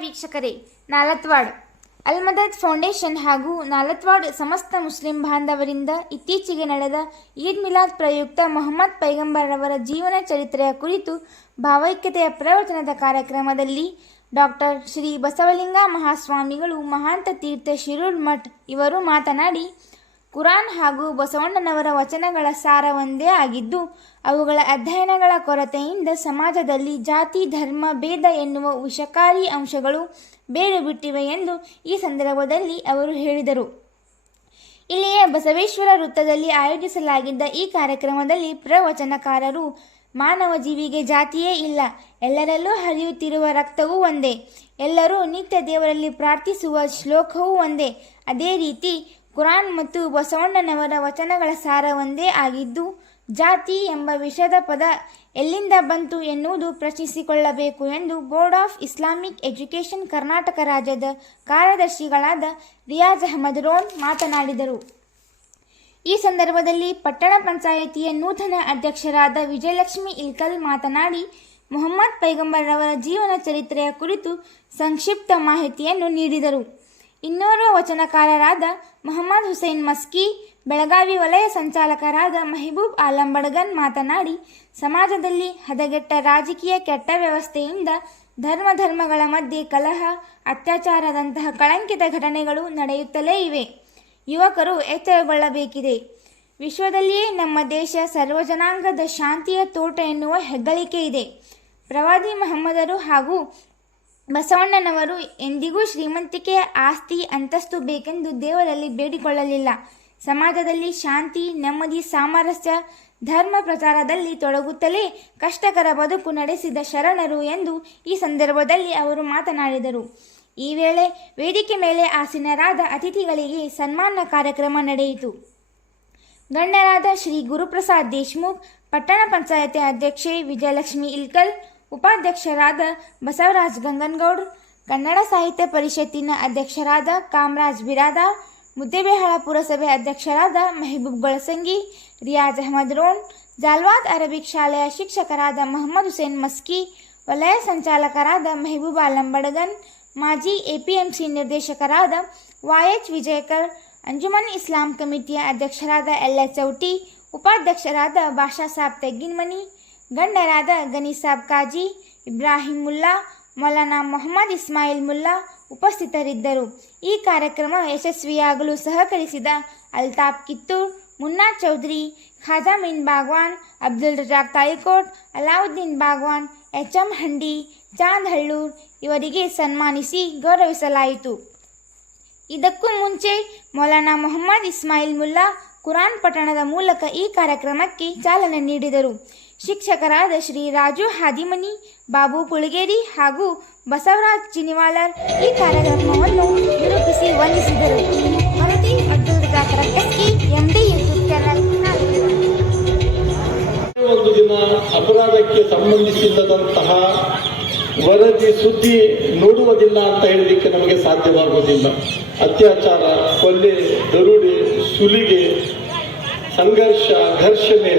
ವೀಕ್ಷಕರೇ, ನಾಲತ್ವಾಡ್. ಅಲ್ ಮದದ್ ಫೌಂಡೇಶನ್ ಹಾಗೂ ನಾಲತ್ವಾಡ್ ಸಮಸ್ತ ಮುಸ್ಲಿಂ ಬಾಂಧವರಿಂದ ಇತ್ತೀಚೆಗೆ ನಡೆದ ಈದ್ ಮಿಲಾದ್ ಪ್ರಯುಕ್ತ ಮೊಹಮ್ಮದ್ ಪೈಗಂಬರ್ರವರ ಜೀವನ ಚರಿತ್ರೆಯ ಕುರಿತು ಭಾವೈಕ್ಯತೆಯ ಪ್ರವಚನದ ಕಾರ್ಯಕ್ರಮದಲ್ಲಿ ಡಾಕ್ಟರ್ ಶ್ರೀ ಬಸವಲಿಂಗ ಮಹಾಸ್ವಾಮಿಗಳು ಮಹಾಂತ ತೀರ್ಥ ಶಿರೂರ್ ಮಠ್ ಇವರು ಮಾತನಾಡಿ ಕುರಾನ್ ಹಾಗೂ ಬಸವಣ್ಣನವರ ವಚನಗಳ ಸಾರ ಒಂದೇ ಆಗಿದ್ದು, ಅವುಗಳ ಅಧ್ಯಯನಗಳ ಕೊರತೆಯಿಂದ ಸಮಾಜದಲ್ಲಿ ಜಾತಿ, ಧರ್ಮ, ಭೇದ ಎನ್ನುವ ವಿಷಕಾರಿ ಅಂಶಗಳು ಬೇರು ಬಿಟ್ಟಿವೆ ಎಂದು ಈ ಸಂದರ್ಭದಲ್ಲಿ ಅವರು ಹೇಳಿದರು. ಇಲ್ಲಿಯ ಬಸವೇಶ್ವರ ವೃತ್ತದಲ್ಲಿ ಆಯೋಜಿಸಲಾಗಿದ್ದ ಈ ಕಾರ್ಯಕ್ರಮದಲ್ಲಿ ಪ್ರವಚನಕಾರರು, ಮಾನವ ಜೀವಿಗೆ ಜಾತಿಯೇ ಇಲ್ಲ, ಎಲ್ಲರಲ್ಲೂ ಹರಿಯುತ್ತಿರುವ ರಕ್ತವೂ ಒಂದೇ, ಎಲ್ಲರೂ ನಿತ್ಯ ದೇವರಲ್ಲಿ ಪ್ರಾರ್ಥಿಸುವ ಶ್ಲೋಕವೂ ಒಂದೇ, ಅದೇ ರೀತಿ ಕುರಾನ್ ಮತ್ತು ಬಸವಣ್ಣನವರ ವಚನಗಳ ಸಾರ ಒಂದೇ ಆಗಿದ್ದು, ಜಾತಿ ಎಂಬ ವಿಷದ ಪದ ಎಲ್ಲಿಂದ ಬಂತು ಎನ್ನುವುದು ಪ್ರಶ್ನಿಸಿಕೊಳ್ಳಬೇಕು ಎಂದು board of Islamic education Karnataka ರಾಜ್ಯದ ಕಾರ್ಯದರ್ಶಿಗಳಾದ ರಿಯಾಜ್ ಅಹಮದ್ ರೋನ್ ಮಾತನಾಡಿದರು. ಈ ಸಂದರ್ಭದಲ್ಲಿ ಪಟ್ಟಣ ಪಂಚಾಯಿತಿಯ ನೂತನ ಅಧ್ಯಕ್ಷರಾದ ವಿಜಯಲಕ್ಷ್ಮಿ ಇಲ್ಕಲ್ ಮಾತನಾಡಿ, ಮೊಹಮ್ಮದ್ ಪೈಗಂಬರ್ರವರ ಜೀವನ ಚರಿತ್ರೆಯ ಕುರಿತು ಸಂಕ್ಷಿಪ್ತ ಮಾಹಿತಿಯನ್ನು ನೀಡಿದರು. ಇನ್ನೋರ್ವ ವಚನಕಾರರಾದ ಮೊಹಮ್ಮದ್ ಹುಸೈನ್ ಮಸ್ಕಿ, ಬೆಳಗಾವಿ ವಲಯ ಸಂಚಾಲಕರಾದ ಮೆಹಬೂಬ್ ಆಲಂ ಬಡಗನ್ ಮಾತನಾಡಿ, ಸಮಾಜದಲ್ಲಿ ಹದಗೆಟ್ಟ ರಾಜಕೀಯ ಕೆಟ್ಟ ವ್ಯವಸ್ಥೆಯಿಂದ ಧರ್ಮ ಧರ್ಮಗಳ ಮಧ್ಯೆ ಕಲಹ, ಅತ್ಯಾಚಾರದಂತಹ ಕಳಂಕಿತ ಘಟನೆಗಳು ನಡೆಯುತ್ತಲೇ ಇವೆ. ಯುವಕರು ಎಚ್ಚರಗೊಳ್ಳಬೇಕಿದೆ. ವಿಶ್ವದಲ್ಲಿಯೇ ನಮ್ಮ ದೇಶ ಸರ್ವಜನಾಂಗದ ಶಾಂತಿಯ ತೋಟ ಎನ್ನುವ ಹೆಗ್ಗಳಿಕೆ ಇದೆ. ಪ್ರವಾದಿ ಮಹಮ್ಮದರು ಹಾಗೂ ಬಸವಣ್ಣನವರು ಎಂದಿಗೂ ಶ್ರೀಮಂತಿಕೆಯ ಆಸ್ತಿ ಅಂತಸ್ತು ಬೇಕೆಂದು ದೇವರಲ್ಲಿ ಬೇಡಿಕೊಳ್ಳಲಿಲ್ಲ. ಸಮಾಜದಲ್ಲಿ ಶಾಂತಿ, ನೆಮ್ಮದಿ, ಸಾಮರಸ್ಯ, ಧರ್ಮ ಪ್ರಚಾರದಲ್ಲಿ ತೊಡಗುತ್ತಲೇ ಕಷ್ಟಕರ ಬದುಕು ನಡೆಸಿದ ಶರಣರು ಎಂದು ಈ ಸಂದರ್ಭದಲ್ಲಿ ಅವರು ಮಾತನಾಡಿದರು. ಈ ವೇಳೆ ವೇದಿಕೆ ಮೇಲೆ ಆಸೀನರಾದ ಅತಿಥಿಗಳಿಗೆ ಸನ್ಮಾನ ಕಾರ್ಯಕ್ರಮ ನಡೆಯಿತು. ಗಣ್ಯರಾದ ಶ್ರೀ ಗುರುಪ್ರಸಾದ್ ದೇಶ್ಮುಖ್, ಪಟ್ಟಣ ಪಂಚಾಯತಿ ಅಧ್ಯಕ್ಷೆ ವಿಜಯಲಕ್ಷ್ಮಿ ಇಲ್ಕಲ್ ಉಪಾಧ್ಯಕ್ಷರಾದ ಬಸವರಾಜ್ ಗಂಗನಗೌಡ್, ಕನ್ನಡ ಸಾಹಿತ್ಯ ಪರಿಷತ್ತಿನ ಅಧ್ಯಕ್ಷರಾದ ಕಾಮರಾಜ್ ಬಿರಾದ ಮುದ್ದೇಬೇಹಾಳ ಪುರಸಭೆ ಅಧ್ಯಕ್ಷರಾದ ಮೆಹಬೂಬ್ ಗೊಳಸಂಗಿ, ರಿಯಾಜ್ ಅಹಮದ್ ರೋನ್, ಜಾಲ್ವಾದ್ ಅರಬಿಕ್ ಶಾಲೆಯ ಶಿಕ್ಷಕರಾದ ಮೊಹಮ್ಮದ್ ಹುಸೇನ್ ಮಸ್ಕಿ, ವಲಯ ಸಂಚಾಲಕರಾದ ಮೆಹಬೂಬ್ ಆಲಂ ಬಡಗನ್ ಮಾಜಿ ಎಪಿಎಂಸಿ ನಿರ್ದೇಶಕರಾದ ವಾಯಚ್ ವಿಜಯಕರ್, ಅಂಜುಮನ್ ಇಸ್ಲಾಂ ಕಮಿಟಿಯ ಅಧ್ಯಕ್ಷರಾದ ಎಲ್ ಎಸ್ ಚೌಟಿ, ಉಪಾಧ್ಯಕ್ಷರಾದ ಬಾಷಾ ಸಾಬ್ ತೆಗ್ಗಿನ್ಮನಿ ಗಣ್ಯರಾದ ಗನಿ ಸಾಬ್ ಕಾಜಿ ಇಬ್ರಾಹಿಂ ಮುಲ್ಲಾ, ಮೌಲಾನಾ ಮೊಹಮ್ಮದ್ ಇಸ್ಮಾಯಿಲ್ ಮುಲ್ಲಾ ಉಪಸ್ಥಿತರಿದ್ದರು. ಈ ಕಾರ್ಯಕ್ರಮ ಯಶಸ್ವಿಯಾಗಲು ಸಹಕರಿಸಿದ ಅಲ್ತಾಫ್ ಕಿತ್ತೂರ್, ಮುನ್ನಾ ಚೌಧರಿ ಖಾಜಾ ಮೀನ್ ಬಾಗ್ವಾನ್, ಅಬ್ದುಲ್ ರಜಾಕ್ ತಾಯಿಕೋಟ್, ಅಲಾವುದ್ದೀನ್ ಬಾಗ್ವಾನ್ ಎಚ್ ಎಂ ಹಂಡಿ, ಚಾಂದ್ ಹಳ್ಳೂರ್ ಇವರಿಗೆ ಸನ್ಮಾನಿಸಿ ಗೌರವಿಸಲಾಯಿತು. ಇದಕ್ಕೂ ಮುಂಚೆ ಮೌಲಾನಾ ಮೊಹಮ್ಮದ್ ಇಸ್ಮಾಯಿಲ್ ಮುಲ್ಲಾ ಕುರಾನ್ ಪಠಣದ ಮೂಲಕ ಈ ಕಾರ್ಯಕ್ರಮಕ್ಕೆ ಚಾಲನೆ ನೀಡಿದರು. ಶಿಕ್ಷಕರಾದ ಶ್ರೀ ರಾಜು ಹಾದಿಮನಿ, ಬಾಬು ಕುಳಗೇರಿ ಹಾಗೂ ಬಸವರಾಜ್ ಚಿನಿವಾಲರ್ ಈ ಕಾರ್ಯಕ್ರಮವನ್ನು ನಿರೂಪಿಸಿ ವಂದಿಸಿದರು. ವರದಿ ಎಂಡಿ ಯೂಟ್ಯೂಬ್ ಚಾನಲ್ ಒಂದು ದಿನ ಅಪರಾಧಕ್ಕೆ ಸಂಬಂಧಿಸಿಲ್ಲದಂತಹ ವರದಿ ಸುದ್ದಿ ನೋಡುವುದಿಲ್ಲ ಅಂತ ಹೇಳಲಿಕ್ಕೆ ನಮಗೆ ಸಾಧ್ಯವಾಗುವುದಿಲ್ಲ. ಅತ್ಯಾಚಾರ, ಕೊಲೆ, ದರುಡೆ, ಸುಲಿಗೆ, ಸಂಘರ್ಷ, ಘರ್ಷಣೆ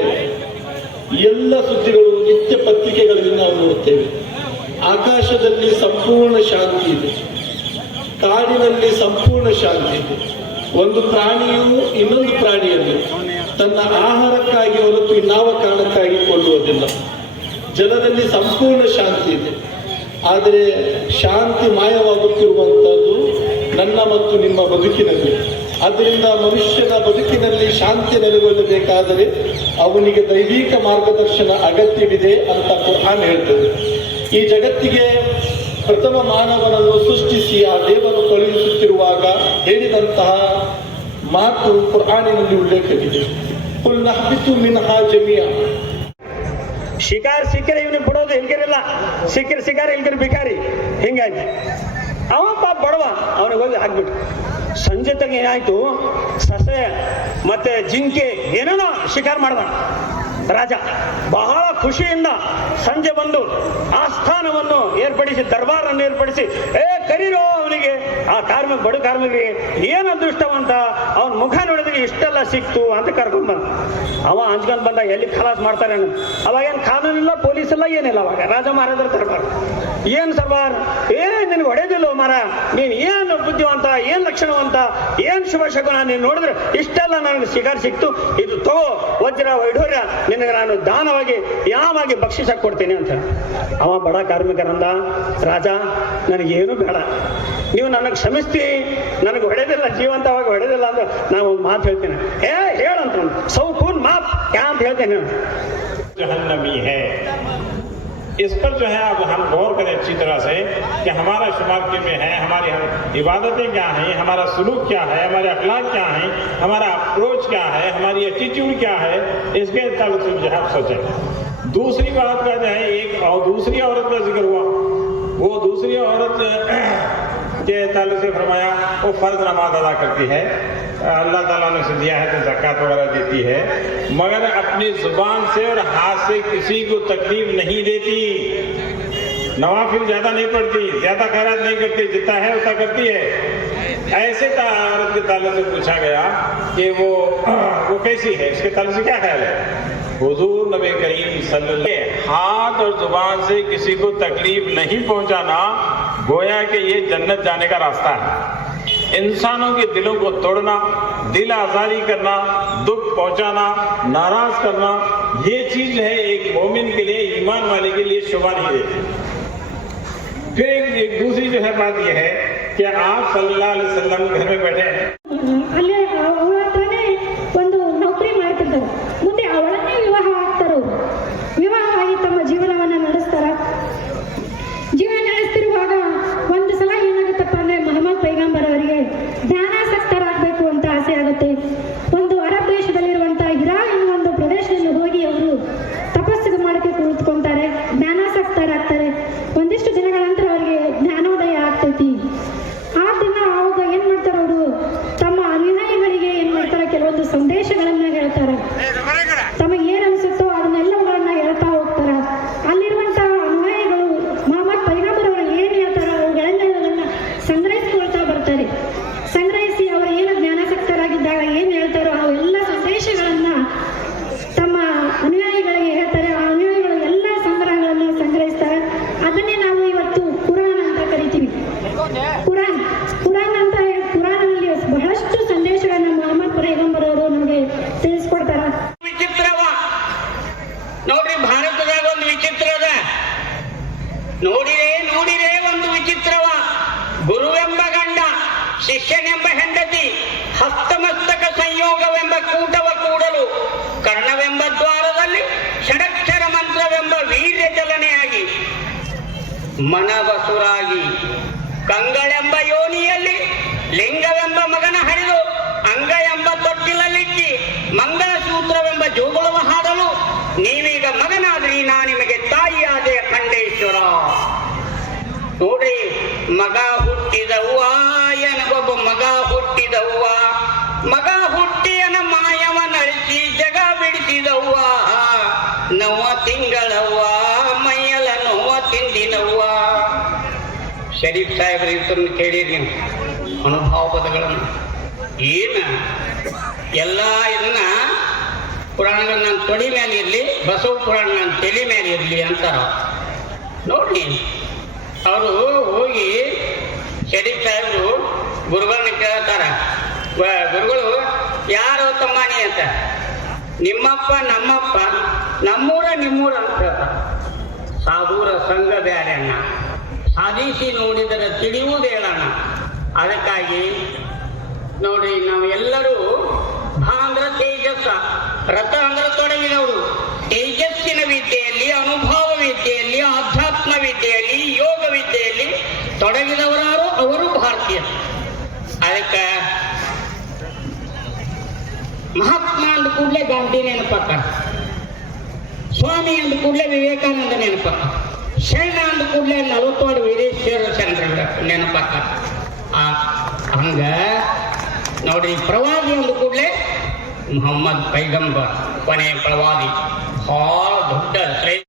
ಎಲ್ಲ ಸುದ್ದಿಗಳು ನಿತ್ಯ ಪತ್ರಿಕೆಗಳಲ್ಲಿ ನಾವು ನೋಡುತ್ತೇವೆ. ಆಕಾಶದಲ್ಲಿ ಸಂಪೂರ್ಣ ಶಾಂತಿ ಇದೆ. ಕಾಡಿನಲ್ಲಿ ಸಂಪೂರ್ಣ ಶಾಂತಿ ಇದೆ. ಒಂದು ಪ್ರಾಣಿಯು ಇನ್ನೊಂದು ಪ್ರಾಣಿಯಲ್ಲಿ ತನ್ನ ಆಹಾರಕ್ಕಾಗಿ ಹೊರತು ಇನ್ನಾವ ಕಾರಣಕ್ಕಾಗಿ ಕೊಳ್ಳುವುದಿಲ್ಲ. ಜಲದಲ್ಲಿ ಸಂಪೂರ್ಣ ಶಾಂತಿ ಇದೆ. ಆದರೆ ಶಾಂತಿ ಮಾಯವಾಗುತ್ತಿರುವಂಥದ್ದು ನನ್ನ ಮತ್ತು ನಿಮ್ಮ ಬದುಕಿನಲ್ಲಿ. ಆದ್ದರಿಂದ ಮನುಷ್ಯನ ಬದುಕಿನಲ್ಲಿ ಶಾಂತಿ ನೆಲೆಗೊಳ್ಳಬೇಕಾದರೆ ಅವನಿಗೆ ದೈವಿಕ ಮಾರ್ಗದರ್ಶನ ಅಗತ್ಯವಿದೆ ಅಂತ ಕುರ್ಹಾನ್ ಹೇಳ್ತದೆ. ಈ ಜಗತ್ತಿಗೆ ಪ್ರಥಮ ಮಾನವನನ್ನು ಸೃಷ್ಟಿಸಿ ಆ ದೇವರು ಕಳುಹಿಸುತ್ತಿರುವಾಗ ಹೇಳಿದಂತಹ ಮಾತು ಕುರ್ಹಾನಿನಲ್ಲಿ ಉಲ್ಲೇಖವಿದೆ. ಮಿನ್ಹಾ ಜಮಿಯಾ. ಶಿಕಾರ್, ಸಿಕ್ಕರೆ, ಇವನಿಗೆ ಬಿಡೋದು ಹಿಂಗಿರಲ್ಲ. ಸಿಕ್ಕರೆ ಶಿಕಾರ ಇಲ್ಗಿರ್ ಬಿಕಾರಿ ಹಿಂಗಾಗಿ. ಅವ ಪಾಪ ಬಡವ. ಅವನಿಗೆ ಹೋಗಿ ಹಾಕ್ಬಿಟ್ಟು ಸಂಜೆ ತಗ ಏನಾಯ್ತು? ಸಸೆ ಮತ್ತೆ ಜಿಂಕೆ ಏನೇನೋ ಶಿಕಾರ ಮಾಡ್ದ ರಾಜ, ಬಹಳ ಖುಷಿಯಿಂದ ಸಂಜೆ ಬಂದು ಆಸ್ಥಾನವನ್ನು ಏರ್ಪಡಿಸಿ, ದರ್ಬಾರನ್ನು ಏರ್ಪಡಿಸಿ, ಏ ಕರೀರೋ ಕಾರ್ಮಿಕ, ಬಡ ಕಾರ್ಮಿಕರಿಗೆ ಏನು ಅದೃಷ್ಟವಂತ ಅವನ ಮುಖ ನೋಡಿದ್ರೆ ಇಷ್ಟೆಲ್ಲ ಸಿಕ್ತು ಅಂತ ಕರ್ಕೊಂಡ್ ಬಂದ. ಅವ ಹಂಚ್ಕೊಂಡ್ ಬಂದ ಎಲ್ಲಿ ಖಲಾಸ್ ಮಾಡ್ತಾರೆ ಅವಾಗ ಏನು ಕಾನೂನಿಲ್ಲ ಪೊಲೀಸ್ ಇಲ್ಲ ಏನಿಲ್ಲ ಅವಾಗ. ರಾಜ ಮಹಾರಾಜರ ಸರ್ಬಾರ್ ಏನ್ ಸರ್ವಾರ್ ಏ, ನಿನ್ಗೆ ಹೊಡೆದಿಲ್ಲ ಮರ. ನೀನ್ ಏನು ಬುದ್ಧಿವಂತ, ಏನ್ ಲಕ್ಷಣವಂತ, ಏನ್ ಶುಭ ಶಕುನ ನೀನ್ ನೋಡಿದ್ರೆ ಇಷ್ಟೆಲ್ಲ ನನಗೆ ಶಿಕಾರ್ ಸಿಕ್ತು. ಇದು ತಗೋ, ವಜ್ರ ವೈಢೂರ್ಯ, ನಿನಗೆ ನಾನು ದಾನವಾಗಿ, ಯಾವಾಗಿ ಬಕ್ಷಿಸಕ್ ಕೊಡ್ತೀನಿ ಅಂತ. ಅವ ಬಡ ಕಾರ್ಮಿಕರಂದ ರಾಜ, ನನಗೇನು ಬೇಡ. ನೀವು ನನಗೆ ಕ್ಷಮಿಸ್ತಿ، ನನಗೆ ಹೊಡೆದಿಲ್ಲ، ಜೀವಂತವಾಗಿ ಹೊಡೆದಿಲ್ಲ ಅಂತ ನಾನು ಒಂದು ಮಾತು ಹೇಳ್ತೇನೆ. ಏ ಹೇಳಂತ ಸೌಕೂನ್ ಮಾತ್، ಯಾ ಅಂತ ಹೇಳ್ತೇನೆ اس پر جو ہے اب ہم غور کریں اچھی طرح سے کہ ہمارا شمار کے میں ہے ہماری عبادتیں کیا ہیں ہمارا سلوک کیا ہے ہمارے اخلاق کیا ہیں ہمارا اپروچ کیا ہے ہماری ایٹیٹیوڈ کیا ہے اس کے تب جو ہے سوچیں دوسری بات کا جو ہے ایک اور دوسری عورت کا ذکر ہوا وہ دوسری عورت کے تعلق سے فرمایا، وہ فرض نماز ادا کرتی ہے۔ اللہ تعالیٰ نے اسے دیا ہے تو زکات وغیرہ دیتی ہے۔ مگر اپنی زبان سے اور ہاتھ سے کسی کو تکلیف نہیں دیتی۔ نوافل زیادہ نہیں پڑتی زیادہ خیرات نہیں کرتی، جتنا ہے اتنا کرتی ہے۔ ایسے عورت کے تعلق سے پوچھا گیا کہ وہ وہ کیسی ہے؟ اس کے تعلق سے کیا خیال ہے؟ حضور نبی کریم صلی اللہ علیہ ہاتھ اور زبان سے کسی کو تکلیف نہیں پہنچانا۔ گویا کہ یہ جنت جانے کا راستہ ہے انسانوں کے دلوں کو توڑنا دل آزاری کرنا دکھ پہنچانا ناراض کرنا یہ چیز ہے ایک مومن کے لیے ایمان والے کے لیے شبہ نہیں دیتی پھر ایک دوسری جو ہے بات یہ ہے کہ آپ صلی اللہ علیہ وسلم گھر میں بیٹھے ہیں ಕೂಟವ ಕೂಡಲು ಕರ್ಣವೆಂಬ ದ್ವಾರದಲ್ಲಿ ಷಡಕ್ಷರ ಮಂತ್ರವೆಂಬ ವೀರ್ಯ ಚಲನೆಯಾಗಿ ಮನವಸುರಾಗಿ ಕಂಗಳೆಂಬ ಯೋನಿಯಲ್ಲಿ ಲಿಂಗವೆಂಬ ಮಗನ ಹರಿದು ಅಂಗ ಎಂಬ ತೊಟ್ಟಿಲಲ್ಲಿಕ್ಕಿ ಮಂಗಳ ಸೂತ್ರವೆಂಬ ಜೋಗುಳವ ಹಾಡಲು ನೀವೀಗ ಮಗನಾದ್ರಿ ನಾ ನಿಮಗೆ ತಾಯಿಯಾದೆ ಖಂಡೇಶ್ವರ. ನೋಡ್ರಿ, ಮಗ ಶರೀಫ್ ಸಾಹೇಬ್ರ ಇದನ್ನು ಕೇಳಿರಿ ನೀವು. ಅನುಭವ ಪದಗಳನ್ನು. ಏನು? ಎಲ್ಲ ಇದನ್ನ ಪುರಾಣಗಳು ನನ್ನ ತೊಡಿ ಮೇಲೆ ಇರಲಿ, ಬಸವ ಪುರಾಣ ನನ್ನ ತಲೆ ಮೇಲೆ ಇರಲಿ ಅಂತಾರ. ನೋಡಿ ಅವರು ಹೋಗಿ ಶರೀಫ್ ಸಾಹೇಬರು ಗುರುಗಳನ್ನ ಕೇಳ್ತಾರ. ಗುರುಗಳು, ಯಾರು ತಮ್ಮಾನಿ ಅಂತ? ನಿಮ್ಮಪ್ಪ, ನಮ್ಮಪ್ಪ, ನಮ್ಮೂರ, ನಿಮ್ಮೂರ ಅಂತ ಹೇಳ್ತಾರೆ ಸಾಧೂರ ಸಂಘ ಬ್ಯಾರೆ ಅಣ್ಣ. ಸಾಧಿಸಿ ನೋಡಿದರೆ ತಿಳಿಯುವುದೇಳೋಣ ಅದಕ್ಕಾಗಿ ನೋಡಿ, ನಾವೆಲ್ಲರೂ ಭಾ ಅಂದ್ರೆ ತೇಜಸ್ಸ ರಥ ಅಂದ್ರೆ ತೊಡಗಿದವರು. ತೇಜಸ್ಸಿನ ವಿದ್ಯೆಯಲ್ಲಿ, ಅನುಭವ ವಿದ್ಯೆಯಲ್ಲಿ, ಆಧ್ಯಾತ್ಮ ವಿದ್ಯೆಯಲ್ಲಿ, ಯೋಗ ವಿದ್ಯೆಯಲ್ಲಿ ತೊಡಗಿದವರಾರು ಅವರು ಭಾರತೀಯ. ಅದಕ್ಕೆ ಮಹಾತ್ಮ ಅಂದ ಕೂಡಲೇ ಗಾಂಧಿ ನೆನಪಾಕ ಸ್ವಾಮಿ ಅಂದ ಕೂಡಲೇ ವಿವೇಕಾನಂದ ನೆನಪಾಕ ಶರಣ ಅಂದ ಕೂಡಲೇ ನಲವತ್ತಾರು ವೀರೇಶ್ವರ ಚಂದ್ರ ನೆನಪಾಕ ಆ, ಹಂಗ ನೋಡಿ, ಪ್ರವಾದಿ ಅಂದ ಕೂಡಲೇ ಮೊಹಮ್ಮದ್ ಪೈಗಂಬರ್ ಕೊನೆಯ ಪ್ರವಾದಿ. ಭಾಳ ದೊಡ್ಡ